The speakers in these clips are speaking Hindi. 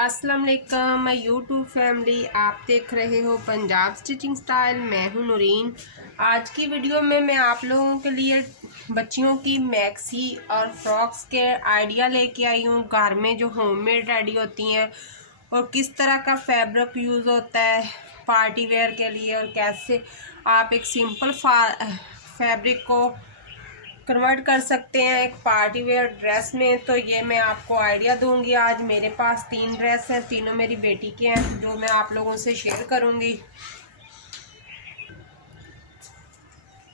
अस्सलाम वालेकुम, मैं यूट्यूब फैमिली आप देख रहे हो पंजाब स्टिचिंग स्टाइल। मैं हूं नूरीन। आज की वीडियो में मैं आप लोगों के लिए बच्चियों की मैक्सी और फ्रॉक्स के आइडिया लेके आई हूं। घर में जो होममेड रेडी होती हैं और किस तरह का फैब्रिक यूज़ होता है पार्टी वेयर के लिए, और कैसे आप एक सिंपल फैब्रिक को कन्वर्ट कर सकते हैं एक पार्टी वेयर ड्रेस में। तो ये मैं आपको आइडिया दूंगी। आज मेरे पास 3 ड्रेस हैं, तीनों मेरी बेटी के हैं, जो मैं आप लोगों से शेयर करूंगी।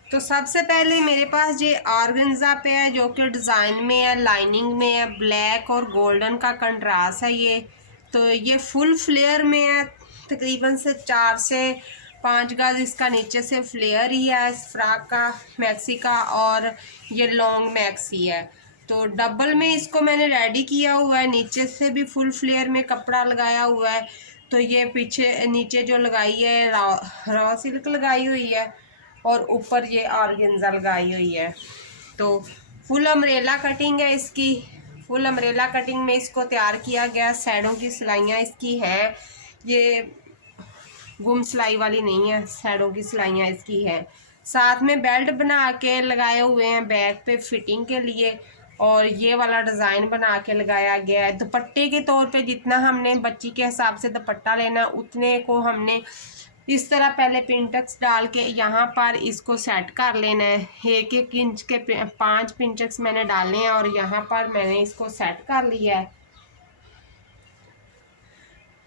तो सबसे पहले मेरे पास ये ऑर्गेन्जा पे है, जो कि डिज़ाइन में है, लाइनिंग में है, ब्लैक और गोल्डन का कंट्रास्ट है ये। तो ये फुल फ्लेयर में है, तकरीबन से 4 से 5 गज इसका नीचे से फ्लेयर ही है इस फ्रॉक का, मैक्सी का। और ये लॉन्ग मैक्सी है। तो डबल में इसको मैंने रेडी किया हुआ है, नीचे से भी फुल फ्लेयर में कपड़ा लगाया हुआ है। तो ये पीछे नीचे जो लगाई है रॉ सिल्क लगाई हुई है, और ऊपर ये ऑर्गेन्जा लगाई हुई है। तो फुल अम्ब्रेला कटिंग है इसकी। फुल अम्ब्रेला कटिंग में इसको तैयार किया गया। साइडों की सिलाइयाँ इसकी हैं, ये गुम सिलाई वाली नहीं है, साइडों की सिलाइयाँ इसकी हैं। साथ में बेल्ट बना के लगाए हुए हैं बैक पे फिटिंग के लिए, और ये वाला डिज़ाइन बना के लगाया गया है। दुपट्टे के तौर पे जितना हमने बच्ची के हिसाब से दुपट्टा लेना, उतने को हमने इस तरह पहले पिंटक्स डाल के यहाँ पर इसको सेट कर लेना है। 1-1 इंच के 5 पिंटक्स मैंने डाले हैं, और यहाँ पर मैंने इसको सेट कर लिया है।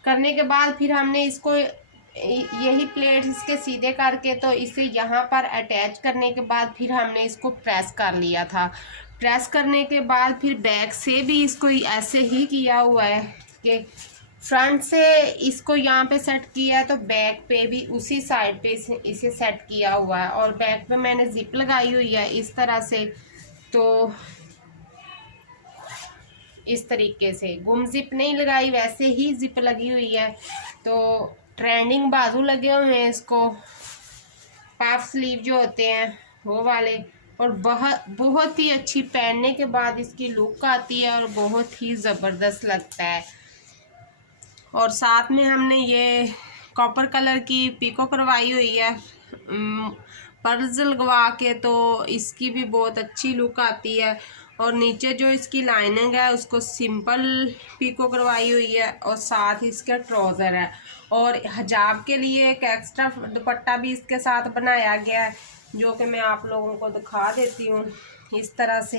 करने के बाद फिर हमने इसको यही प्लेट इसके सीधे करके, तो इसे यहाँ पर अटैच करने के बाद फिर हमने इसको प्रेस कर लिया था। प्रेस करने के बाद फिर बैक से भी इसको ऐसे ही किया हुआ है कि फ्रंट से इसको यहाँ पे सेट किया है, तो बैक पे भी उसी साइड पे इसे सेट किया हुआ है। और बैक पे मैंने जिप लगाई हुई है इस तरह से। तो इस तरीके से गुम जिप नहीं लगाई, वैसे ही जिप लगी हुई है। तो ट्रेंडिंग बाजू लगे हुए हैं इसको, पाफ स्लीव जो होते हैं वो वाले। और बहुत ही अच्छी पहनने के बाद इसकी लुक आती है और बहुत ही ज़बरदस्त लगता है। और साथ में हमने ये कॉपर कलर की पिको करवाई हुई है पर्ल्स लगवा के, तो इसकी भी बहुत अच्छी लुक आती है। और नीचे जो इसकी लाइनिंग है उसको सिंपल पिको करवाई हुई है, और साथ इसका ट्राउज़र है। और हिजाब के लिए एक एक्स्ट्रा दुपट्टा भी इसके साथ बनाया गया है, जो कि मैं आप लोगों को दिखा देती हूँ इस तरह से।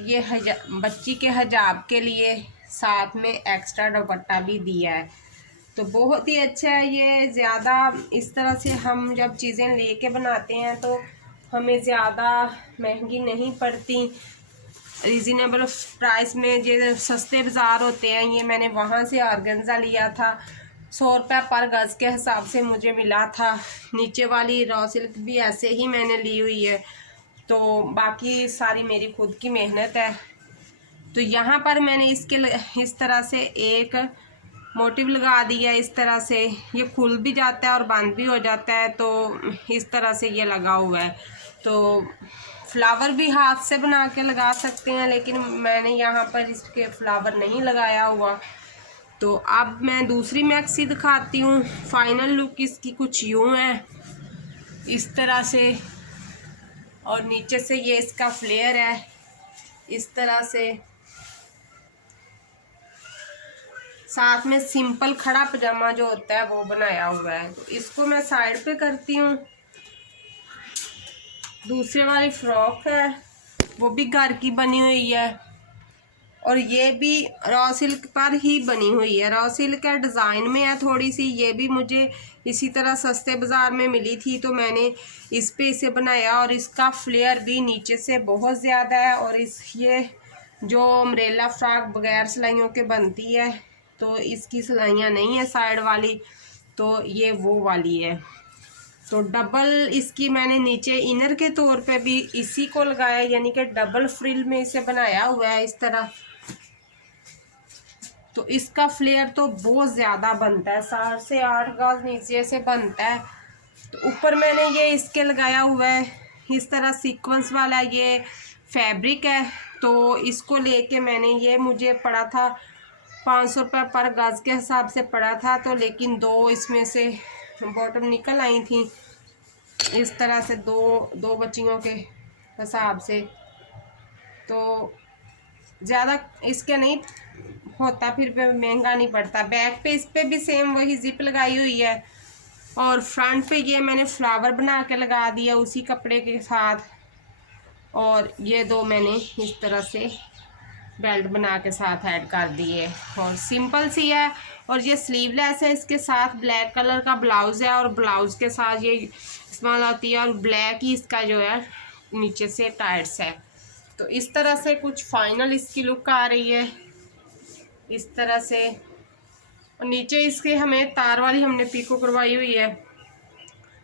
ये बच्ची के हिजाब के लिए साथ में एक्स्ट्रा दुपट्टा भी दिया है। तो बहुत ही अच्छा है ये। ज़्यादा इस तरह से हम जब चीज़ें लेके बनाते हैं तो हमें ज़्यादा महंगी नहीं पड़ती, रीज़नेबल प्राइस में। जो सस्ते बाज़ार होते हैं, ये मैंने वहाँ से ऑर्गेन्जा लिया था, 100 रुपये पर गज़ के हिसाब से मुझे मिला था। नीचे वाली रॉ सिल्क भी ऐसे ही मैंने ली हुई है। तो बाकी सारी मेरी खुद की मेहनत है। तो यहाँ पर मैंने इसके इस तरह से एक मोटिव लगा दिया। इस तरह से ये खुल भी जाता है और बंद भी हो जाता है, तो इस तरह से ये लगा हुआ है। तो फ्लावर भी हाथ से बना के लगा सकते हैं, लेकिन मैंने यहाँ पर इसके फ्लावर नहीं लगाया हुआ। तो अब मैं दूसरी मैक्सी दिखाती हूँ। फाइनल लुक इसकी कुछ यूँ है, इस तरह से। और नीचे से ये इसका फ्लेयर है इस तरह से। साथ में सिंपल खड़ा पजामा जो होता है वो बनाया हुआ है। तो इसको मैं साइड पे करती हूँ। दूसरे वाली फ्रॉक है, वो भी घर की बनी हुई है, और ये भी रॉ सिल्क पर ही बनी हुई है। रॉ सिल्क का डिज़ाइन में है थोड़ी सी। ये भी मुझे इसी तरह सस्ते बाज़ार में मिली थी, तो मैंने इस पे इसे बनाया। और इसका फ्लेयर भी नीचे से बहुत ज़्यादा है। और ये जो अम्ब्रेला फ्रॉक बगैर सिलाइयों के बनती है, तो इसकी सिलाइयाँ नहीं है साइड वाली, तो ये वो वाली है। तो डबल इसकी मैंने नीचे इनर के तौर पे भी इसी को लगाया, यानी कि डबल फ्रिल में इसे बनाया हुआ है इस तरह। तो इसका फ्लेयर तो बहुत ज़्यादा बनता है, 7 से 8 गज नीचे से बनता है। तो ऊपर मैंने ये इसके लगाया हुआ है इस तरह सीक्वेंस वाला ये फैब्रिक है। तो इसको लेके मैंने, ये मुझे पड़ा था 500 रुपये पर गज़ के हिसाब से पड़ा था, तो लेकिन 2 इसमें से बॉटम निकल आई थी इस तरह से, दो बच्चियों के हिसाब से। तो ज़्यादा इसके नहीं होता, फिर भी महंगा नहीं पड़ता। बैक पे इस पे भी सेम वही जिप लगाई हुई है, और फ्रंट पे ये मैंने फ्लावर बना के लगा दिया उसी कपड़े के साथ। और ये 2 मैंने इस तरह से बेल्ट बना के साथ ऐड कर दिए, और सिंपल सी है। और ये स्लीवलेस है, इसके साथ ब्लैक कलर का ब्लाउज़ है, और ब्लाउज़ के साथ ये इस्तेमाल होती है, और ब्लैक ही इसका जो है नीचे से टाइट्स है। तो इस तरह से कुछ फाइनल इसकी लुक आ रही है इस तरह से। और नीचे इसके हमें तार वाली हमने पीको करवाई हुई है,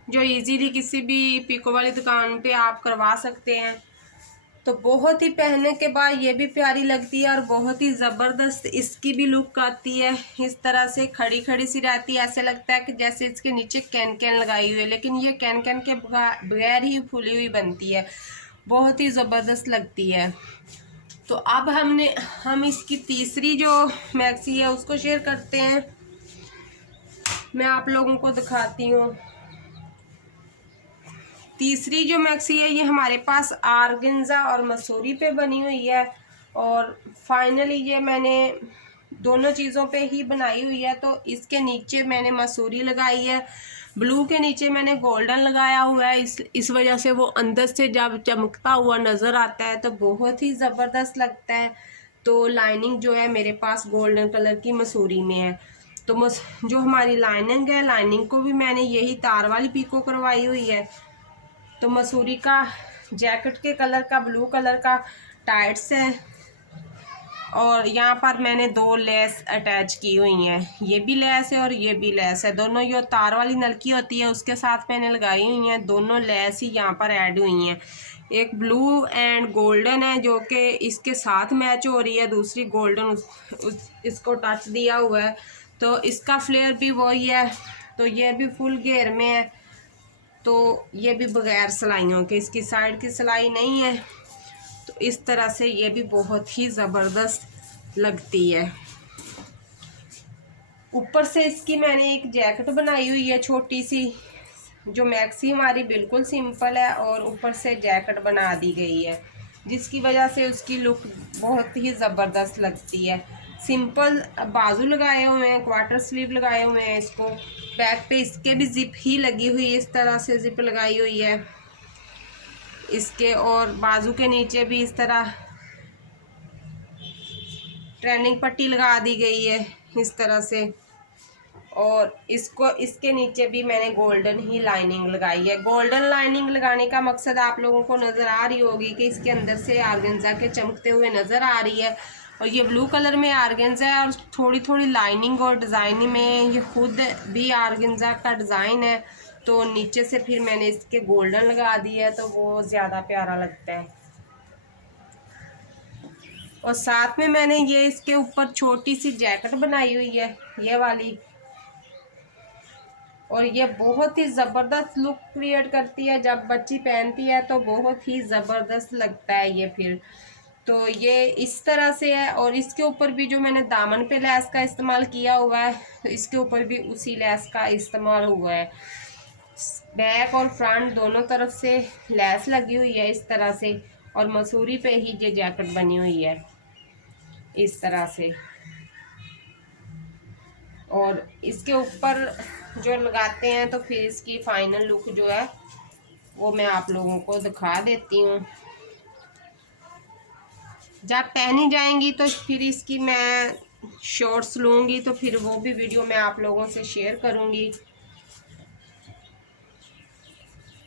जो इजीली किसी भी पीको वाली दुकान पे आप करवा सकते हैं। तो बहुत ही पहनने के बाद ये भी प्यारी लगती है, और बहुत ही ज़बरदस्त इसकी भी लुक आती है। इस तरह से खड़ी खड़ी सी रहती है, ऐसे लगता है कि जैसे इसके नीचे कैन कैन लगाई हुई है, लेकिन ये कैन कैन के बगैर ही फूली हुई बनती है, बहुत ही ज़बरदस्त लगती है। तो अब हम इसकी तीसरी जो मैक्सी है उसको शेयर करते हैं, मैं आप लोगों को दिखाती हूँ। तीसरी जो मैक्सी है ये हमारे पास आर्गेन्जा और मसूरी पे बनी हुई है, और फाइनली ये मैंने दोनों चीज़ों पे ही बनाई हुई है। तो इसके नीचे मैंने मसूरी लगाई है, ब्लू के नीचे मैंने गोल्डन लगाया हुआ है, इस वजह से वो अंदर से जब चमकता हुआ नज़र आता है तो बहुत ही ज़बरदस्त लगता है। तो लाइनिंग जो है मेरे पास गोल्डन कलर की मसूरी में है। तो जो हमारी लाइनिंग है, लाइनिंग को भी मैंने यही तार वाली पीको करवाई हुई है। तो मसूरी का जैकेट के कलर का ब्लू कलर का टाइट्स है, और यहाँ पर मैंने 2 लेस अटैच की हुई हैं, ये भी लेस है और ये भी लेस है। दोनों जो तार वाली नलकी होती है उसके साथ मैंने लगाई हुई हैं, दोनों लेस ही यहाँ पर ऐड हुई हैं। एक ब्लू एंड गोल्डन है जो कि इसके साथ मैच हो रही है, दूसरी गोल्डन इसको टच दिया हुआ है। तो इसका फ्लेयर भी वही है। तो ये भी फुल घेर में है, तो ये भी बगैर सिलाइयों के, इसकी साइड की सिलाई नहीं है। तो इस तरह से ये भी बहुत ही ज़बरदस्त लगती है। ऊपर से इसकी मैंने एक जैकेट बनाई हुई है छोटी सी, जो मैक्सी हमारी बिल्कुल सिंपल है, और ऊपर से जैकेट बना दी गई है, जिसकी वजह से उसकी लुक बहुत ही ज़बरदस्त लगती है। सिंपल बाजू लगाए हुए हैं, क्वार्टर स्लीव लगाए हुए हैं इसको। बैक पे इसके भी जिप ही लगी हुई है, इस तरह से जिप लगाई हुई है इसके, और बाजू के नीचे भी इस तरह ट्रेनिंग पट्टी लगा दी गई है इस तरह से। और इसके नीचे भी मैंने गोल्डन ही लाइनिंग लगाई है। गोल्डन लाइनिंग लगाने का मकसद आप लोगों को नज़र आ रही होगी कि इसके अंदर से आर्गेन्जा के चमकते हुए नज़र आ रही है, और ये ब्लू कलर में आर्गेन्जा है, और थोड़ी थोड़ी लाइनिंग और डिज़ाइन में ये खुद भी आर्गेन्जा का डिज़ाइन है। तो नीचे से फिर मैंने इसके गोल्डन लगा दिया है, तो वो ज़्यादा प्यारा लगता है। और साथ में मैंने ये इसके ऊपर छोटी सी जैकेट बनाई हुई है, ये वाली, और ये बहुत ही ज़बरदस्त लुक क्रिएट करती है। जब बच्ची पहनती है तो बहुत ही ज़बरदस्त लगता है ये फिर। तो ये इस तरह से है, और इसके ऊपर भी जो मैंने दामन पे लेस का इस्तेमाल किया हुआ है, तो इसके ऊपर भी उसी लेस का इस्तेमाल हुआ है। बैक और फ्रंट दोनों तरफ से लेस लगी हुई है इस तरह से, और मसूरी पे ही ये जैकेट बनी हुई है इस तरह से। और इसके ऊपर जो लगाते हैं तो फिर इसकी फाइनल लुक जो है वो मैं आप लोगों को दिखा देती हूँ। जब पहनी जाएंगी तो फिर इसकी मैं शॉर्ट्स लूँगी, तो फिर वो भी वीडियो मैं आप लोगों से शेयर करूँगी।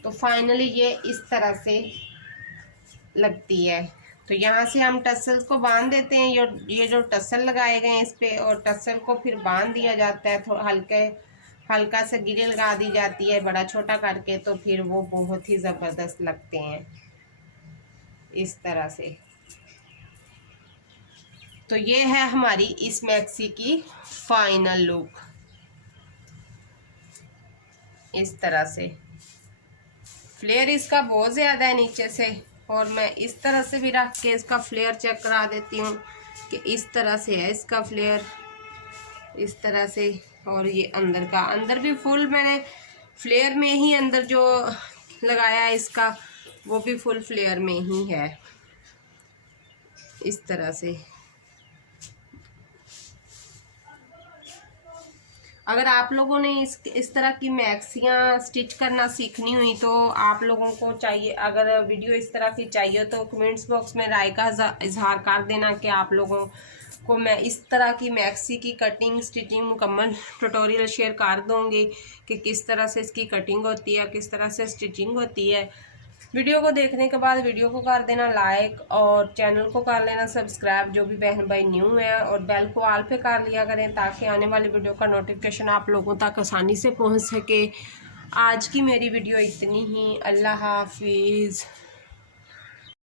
तो फाइनली ये इस तरह से लगती है। तो यहाँ से हम टसल को बांध देते हैं, ये जो टसल लगाए गए हैं इस पे, और टसल को फिर बांध दिया जाता है, थोड़ा हल्का से गिरे लगा दी जाती है बड़ा छोटा करके, तो फिर वो बहुत ही ज़बरदस्त लगते हैं इस तरह से। तो ये है हमारी इस मैक्सी की फाइनल लुक इस तरह से। फ्लेयर इसका बहुत ज़्यादा है नीचे से, और मैं इस तरह से भी रख के इसका फ्लेयर चेक करा देती हूँ। कि इस तरह से है इसका फ्लेयर, इस तरह से। और ये अंदर का, अंदर भी फुल मैंने फ्लेयर में ही अंदर जो लगाया है इसका, वो भी फुल फ्लेयर में ही है इस तरह से। अगर आप लोगों ने इस तरह की मैक्सियाँ स्टिच करना सीखनी हुई तो आप लोगों को चाहिए, अगर वीडियो इस तरह की चाहिए तो कमेंट्स बॉक्स में राय का इजहार कर देना कि आप लोगों को मैं इस तरह की मैक्सी की कटिंग स्टिचिंग मुकम्मल ट्यूटोरियल शेयर कर दूँगी कि किस तरह से इसकी कटिंग होती है, किस तरह से स्टिचिंग होती है। वीडियो को देखने के बाद वीडियो को कर देना लाइक और चैनल को कर लेना सब्सक्राइब जो भी बहन भाई न्यू है, और बेल को ऑल पे कर लिया करें ताकि आने वाली वीडियो का नोटिफिकेशन आप लोगों तक आसानी से पहुंच सके। आज की मेरी वीडियो इतनी ही। अल्लाह हाफिज़।